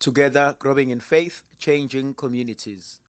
Together, growing in faith, changing communities.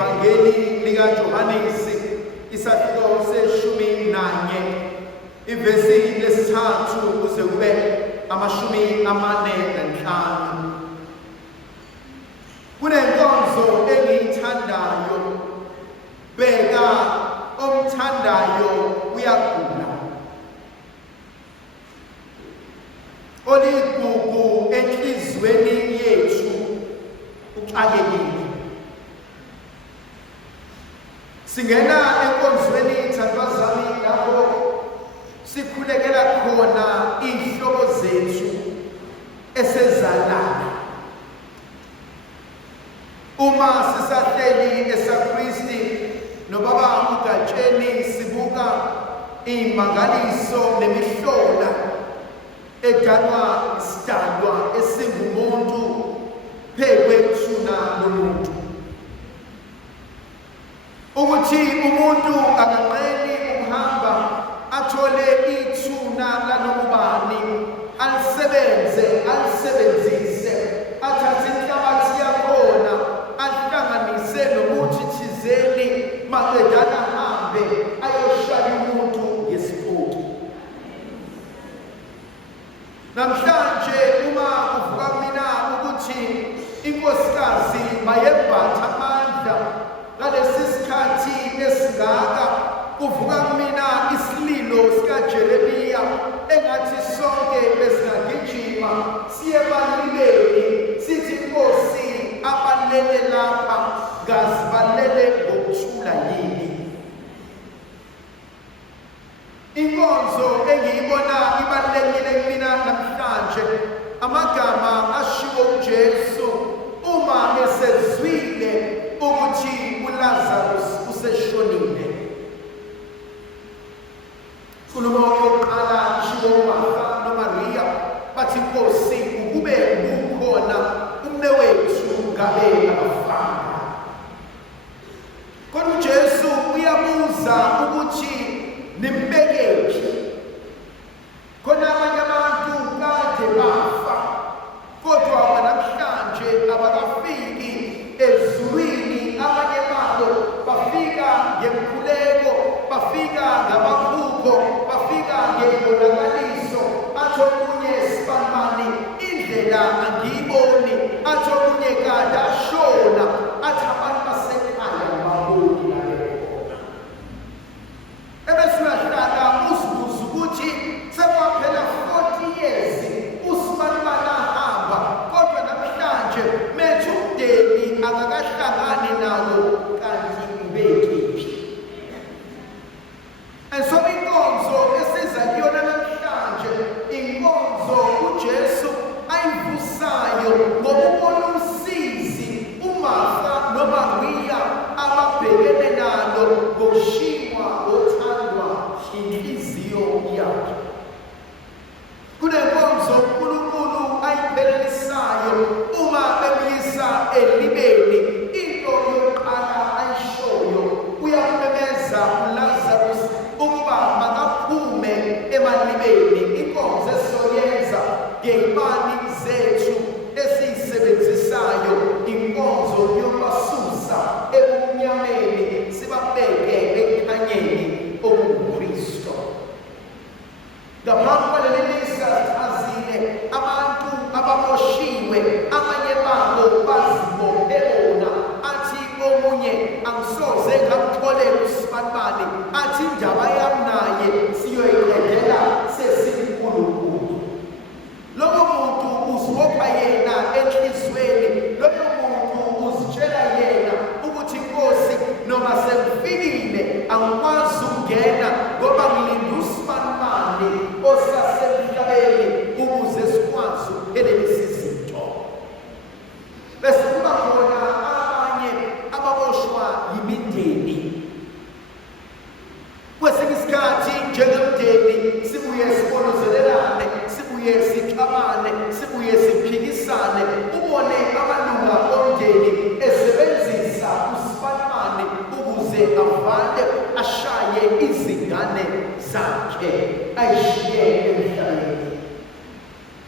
Ivangeli likaJohannes isahluko se-11 ivesi lesithathu kuze kube 45. Kunenkonzo engiyithandayo, bheka omthandayo uyagula. Oligugu enhlizweni yethu uxakekile. Singena enkonzweni thandazami lapho sikhulekela khona ihlobo zethu esezalana. Uma sisahleli esaKristi nobaba uGatsheni sibuka imangaliso nemihlola edalwa isidalwa esingumuntu phekwethuna lomuntu. Ukuthi umuntu akaqeni ukuhamba athole ithuna lanokubani alisebenzise athathe inhlabathi yakhona ahlanganise nomuthi thizeni maqedana ahambe ayoshaya umuntu ngesiphoki. Namhlanje uma kuvuka kumina ukuthi inkosikazi mayembatha amandla ngalesi sikhathi esingaka, kuvuka kumina isililo sikaJeremiya engathi sonke besingagijima siye ebaluleni sithi Nkosi abalele lapha ngazibalele ngokuthula yini. Inkonzo engiyibona ibalulekile kumina namhlanje amagama ashiwo uJesu uma esezwile ukuthi uLazarus useshonile. Khulumo yokuqala ishiwo uMartha noMaria bathi Nkosi ukube ukhona umnewethu ngabe akafanga. Kodwa uJesu uyabuza ukuthi nimbekephi. Khona abanye abantu kade bafa kodwa namhlanje abakafiki ezulwini. Abanye babo bafika ngemkhuleko, bafika ngamaphupho, bafika ngembonakaliso. Athi omunye sibanibani indlela angiyiboni, athi omunye kade ashona, athi abantu basekhaya baboni nalekho. Ebesulahlala uzibuza ukuthi sekwaphela 40 years usibanibani ahamba kodwa namhlanje methu umndeni akakahlangani nawo kanti ubekiphi. And so inkonzo esiza kuyona namhlanje inkonzo uJesu ayivusayo ngokubona usizi uMartha noMaria ababhekene nalo ngokushiywa othandwa inhliziyo yakhe. Kunenkonzo uNkulunkulu ayiphelelisayo uma bemyisa elibeni. Into yokuqala ayishoyo uyamemeza uLazarus ukuba makaphume emalibeni. Inkonzo esizoyenza ngey'mali zethu esiyisebenzisayo, inkonzo yokubasusa ebumnyameni sibabeke ekukhanyeni okuKristu. Ngaphambi kwaleli lisa sithazile abantu abamoshiwe, abanye babo bazibophe bona. Athi omunye angisoze ngamtholela usibanibani, athi indaba yami naye siyoyiqedela sesinkulunkulu. Lowo muntu uzibopha yena enhlizweni, loyo muntu uzitshela yena ukuthi Nkosi noma sengifikile angikwazi ukungena ngoba ngilinda usibanibani osasemhlabeni ukuze sikwazi ukuphelelisa izinto. Bese kuba khona abanye ababoshwa yimindeni. Kwesinye isikhathi njengomndeni sibuye sibonozelelane, sibuye sixabane, sibuye siphikisane. Ubone amalunga omndeni esebenzisa usibanibani ukuze avale ashaye izingane zakhe ayishiye emhlabeni.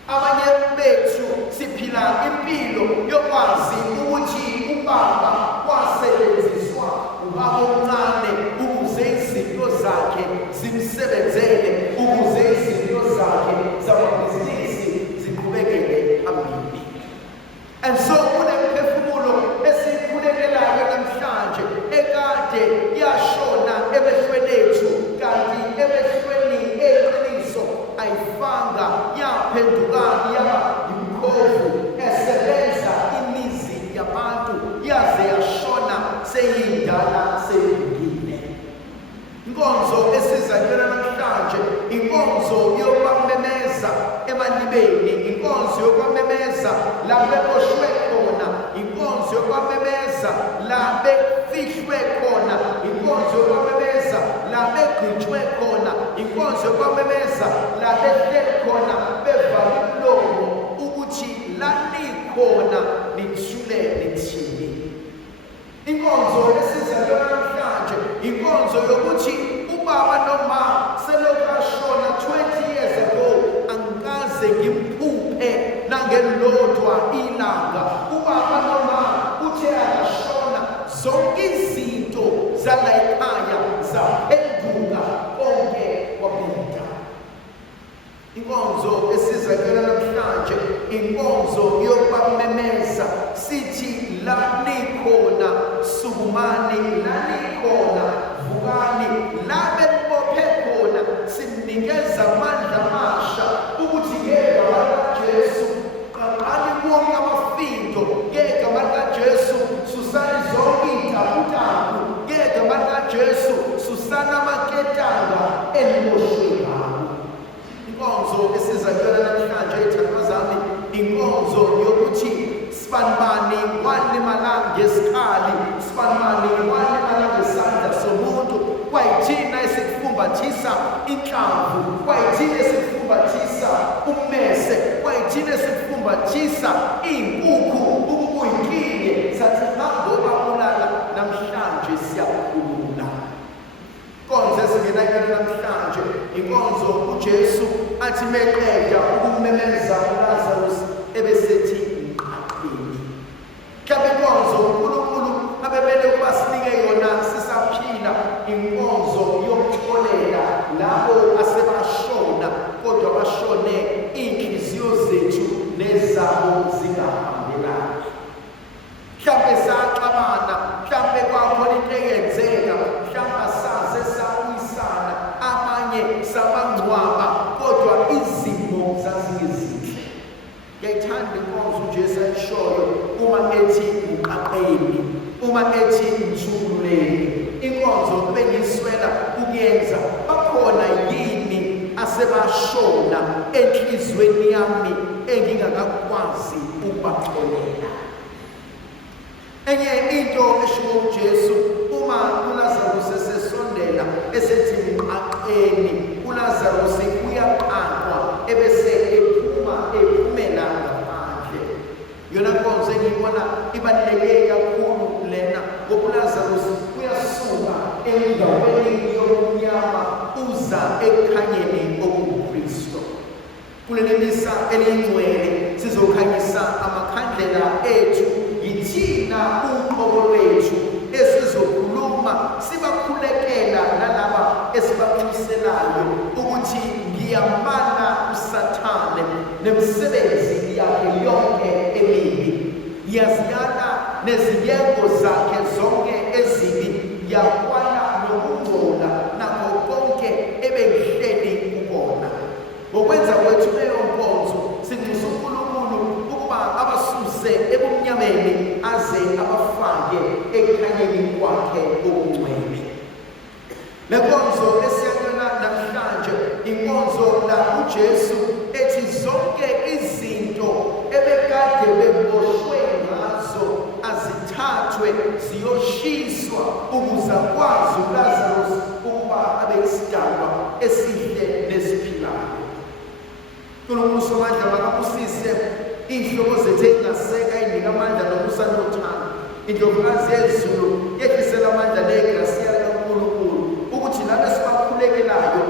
Abanye bethu siphila impilo yokwazi ukuthi ubaba wasebenzisa ingaphendukanga yaba yimkhofu esebenza imizi yabantu yaze yashona seyindala seyidlile. Inkonzo esizakela namhlanje inkonzo yokwamemeza emanibeni, inkonzo yokwamemeza la beboshwe khona, inkonzo yokwamemeza la befihlwe khona, inkonzo yokwamemeza la begqitshwe khona, inkonzo yokwamemeza la behleli khona bevale umlomo ukuthi la nikhona nithule nithini. Inkonzo esizakela namhlanje inkonzo yokuthi ubaba noma selokhu ashona 20 years ago angikaze ngimphuphe nangelodwa ilanga. Ubaba noma uthe akashona zonke izinto zala ekhaya zaphenduka konke kwaphinda. Inkonzo esizakela namhlanje inkonzo yokwamemeza sithi la nikhona sukumani, la nikhona vukani, la belibophe khona simnikeza amandla amasha ukuthi ngegama likaJesu qaqani bonke abafindo, ngegama likaJesu susani zonke iy'tabutabu, ngegama likaJesu susani amaketanga eliboshwe ngawo. Inkonzo esizakela namhlanje ey'thandwa zami inkonzo yokuthi sibanibani walimala ngesikhali, sibanibani walimala ngesandla somuntu, kwayithina esikufumbathisa inhlamvu, kwayithina esikufumbathisa ummese, kwayithina esikufumbathisa iy'nkukhu ukubuyinkinye sathi nangoba kulala namhlanje siyakhulula. Inkonzo esingenakele namhlanje inkonzo uJesu athi meqeda ukumemeza uLazarus ebesethi mqaqeni. Mhlawumbe inkonzo uNkulunkulu abemele ukuba sinike yona sisaphila inkonzo yokutholela labo asebashona kodwa bashone iy'nhliziyo zethu nezabo zingahambelani. Mhlawumbe saxabana, mhlawumbe kwakhona into eyenzeka, mhlawumbe saze sabuyisana, abanye sabangcwaba kodwa izimo zazingezinhle. Ngiyayithanda inkonzo uJesu ayishoyo uma ethi uqaqeni, uma ethi mthululeni. Inkonzo bengiyiswela ukuyenza, bakhona yini asebashona enhlizweni yami engingakakwazi ukubaxolela? Enye into eshiwo uJesu uma uLazarus esesondela esethi mqaqeni, uLazarus uyaqaqwa ebese ephumela ngaphandle. Yona nkonzo engiyibona ibaluleke kakhulu lena ngoba uLazarus uyasuka endaweni yobumnyama uza ekukhanyeni okuKristu. Kuleli misa elingcwele sizokhanyisa amakhandlela ethu, yithina uqobo lwethu esizokhuluma sibakhulekela nalaba esibaxuselayo ukuthi ngiyamana uSathane nemisebenzi yakhe yonke emibi, ngiyaziyala nezinyengo zakhe zonke ezibi, yakwana nokungcola nakho konke ebengihleli ukona. Ngokwenza kwethu leyo nkonzo sinxusa uNkulunkulu ukuba abasuse ebumnyameni aze abafake ekukhanyeni kwakhe okungcwele. Le nkonzo esiyakela namhlanje inkonzo la uJesu ethi zonke izinto ebekade beboshwe ngazo azithathwe ziyoshiswa ukuze akwazi uLazarus ukuba abe isidalwa esihle nesiphilayo. uNkulunkulu somandla makabusise iy'hlobo zethu ey'ngaseka ey'nika amandla nomusa nothando. Indlovukazi yezulu yehlisela amandla negrasiya kaNkulunkulu ukuthi laba esibakhulekelayo